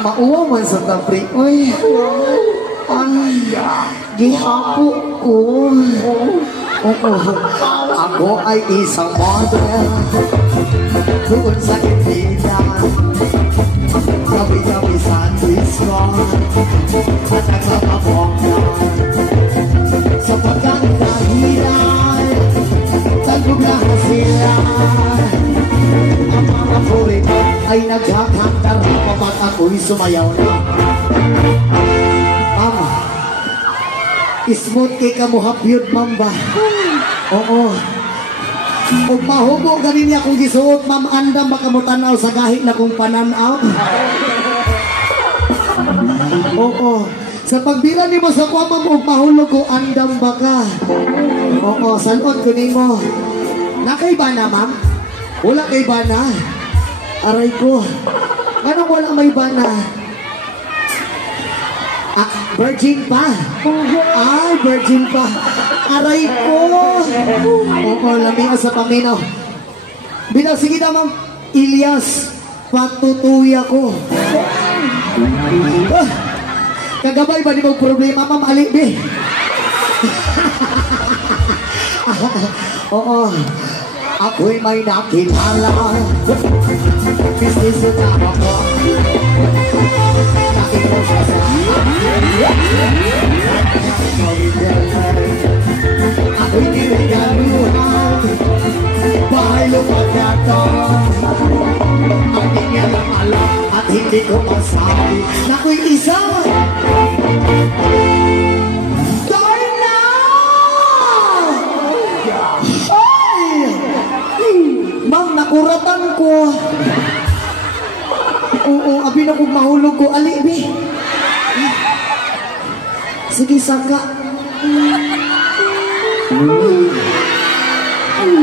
Mauwa man sa tapri. Uy. Ay. Gihapo ko. Ako ay isang model. Doon sa India. Gabi-gabi sandwich ko. At nagpapabongga. Sa pagkakahilay. Talbog na sila. Ang mga purit ay naghakandar papat ako'y sumayaw na. Mama, smooth kay kamuhapyod, ma'am ba? Oo. Kung mahubo ganin niya kung gisuot, ma'am, andam baka mo tanaw sa kahit na kong pananaw. Oo. Sa pagbira ni mo sa kuwa, ma'am, kung mahulog ko, andam baka. Oo, salon ko ni mo. Nakay ba na, ma'am? Wala kay ba na? Aray ko. Anong wala may ba na? Ah, virgin pa. Ay, virgin pa. Aray ko. Oo, lamig sa pamino. Binaw, sige na, ma'am. Ilyas, patutuya ko. Ah, kagabay ba di mo problema, ma'am? Alibi. Oo. Ako'y may nakilala. Business na ako. Nakita ko siya sa ako'y niligaluhan. Bahay lumagata. Hindi niya lang alam at hindi ko masabi na ako'y isa. Ma'am, nakuratan ko. Oo, abi na kong mahulog ko. Alibi. Sige, saka.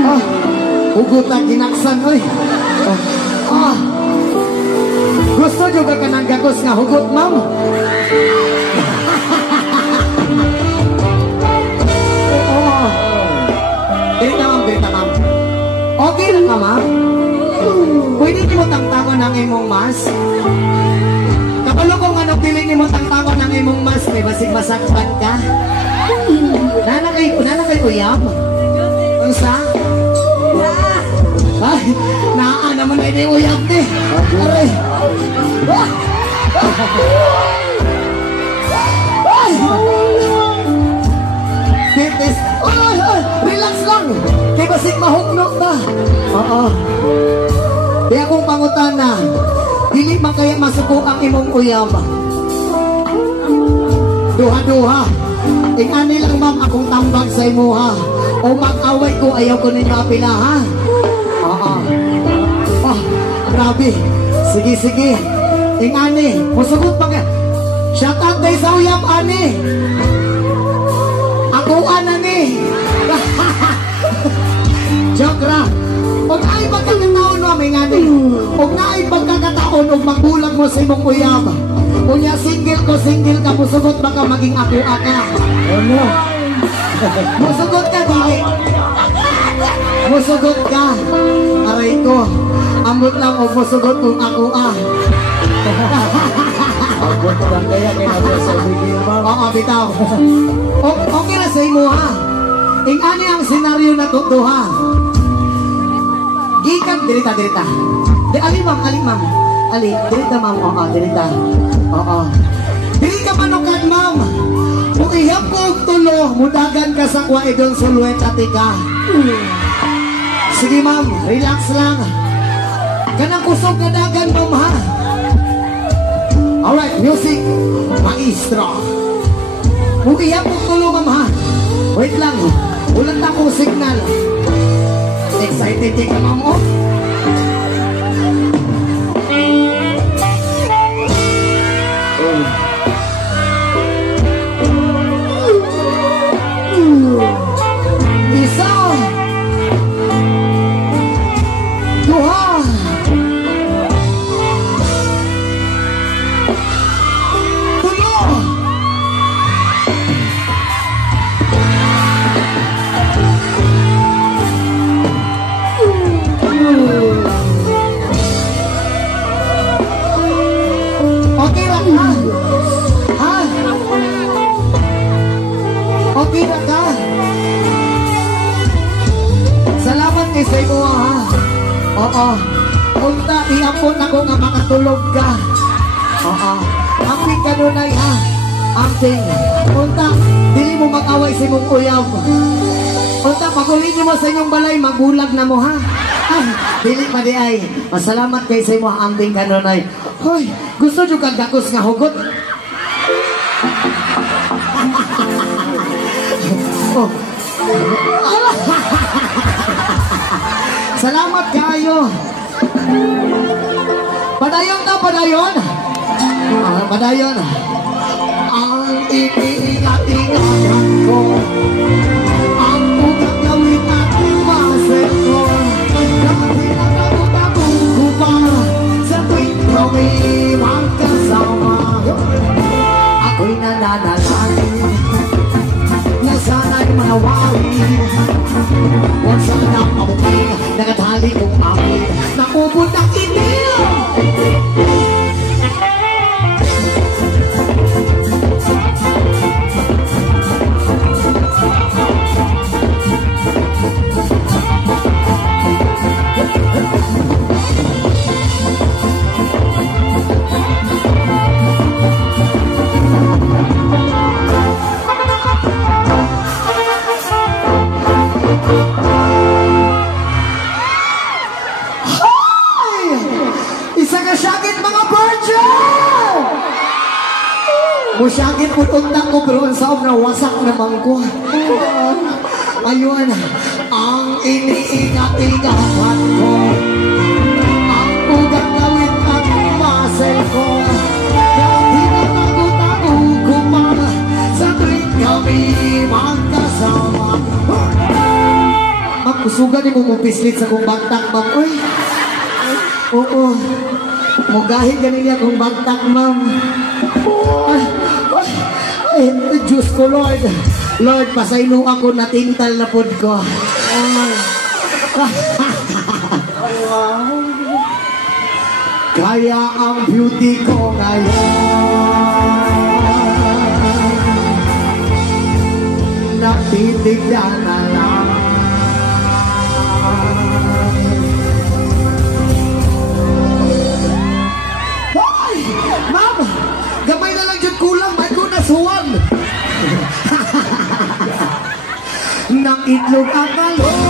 Ah, hugot na ginaksan, oy. Ah, gusto juga ka ng gagos nga hugot, ma'am? Oo. Dito, ma'am, dito, ma'am. Okay lang ka, ma'am? Pwede niyo mo tangtangon ng imong mas? Kapalo kung ano pili niyo mo tangtangon ng imong mas, may basig masakpan ka? Nanakay uyab? Unsa? Ay, naa naman ay di uyab ni. Aray! Ay! Titis! Ay! Relax lang! Kaya basig mahugno ka. Oo. Di akong pangutana. Dili man kaya masuko ang imong uyab. Duha-duha. Ingani lang, ma'am, akong tambag sa imuha. O mag-away ko, ayaw ko ninyo apila, ha? Oo. Oh, grabe. Sige, sige. Ingani. Musugot pa ka. Shout out day sa uyab, ani. Ako, anani. Joke ra. Huwag na ay pagkakataon mo, may ngani. Huwag na ay pagkakataon o magbulag mo sa imong uyab. Kunya single ka, musugot baka maging ako-aka. Ano? Musugot ka, dili. Musugot ka. Aray ko. Ambot lang o musugot kung ako-ah. Ambot lang kaya kaya sa bigil, ma'am. Oo, bitaw. Okay na sa imo, ha? Ingani ang senaryo na to, ha? Gikan, dirita. Di, ali, ma'am. Ali, dirita, ma'am. Oo, dirita. Oo. Dili ka manukad, ma'am. Kung ihap ko og tulo, mudagan ka sa kwa idol suluet at ika. Sige, ma'am. Relax lang. Kanang kusog na dagan, ma'am, ha? Alright, music. Maestro. Kung ihap ko og tulo, ma'am, ha? Wait lang. Ulan na akong signal. Excited ka, ma'am, oh? Isa. Duha. Tulo. sa imo ha. Oo. Unta, iapon ako nga makatulog ka. Oo. Amping kanunay ha. Amping. Unta, dili mo mag-away sa imong uyab. Unta, pag-ulit mo sa inyong balay, magulag na mo ha. Ay, dili pa di ay. Masalamat kay sa imo amping kanunay. Hoy, gusto nyo kang dakos nga hugot? Oh. Salamat kayo. Padayon na, padayon. Padayon. Ang iniingat-ingatan ko, ang ugang gawin at imasin ko, dati nagtago-tago ko pa sa tuwing kami magkasama. Ako'y nananalangin na sana'y manawari. Huwag sanang mabuking nagatali kong amin na ubod ng itil. Musyagin po undak ko pero ang saob na wasak naman ko. Ayun, ang iniingat-ingatan ko, ang ugang gawin at masel ko, dati natago-tago ko pa sa tuwing kami magkasama. Ma'am, kusugan ni mo pislit sa kong bagtak, ma'am. Uy, oo, mugahit ganin niya kong bagtak, ma'am. Ay, Diyos ko, Lord. Lord, pasayno ako, natintal na pod ko. Kaya ang beauty ko ngayon natitigyan na lang. Hoy! Ma'am! Gamay na lang dyan kulang, may ko nasuwan. Nang itlog ang kalong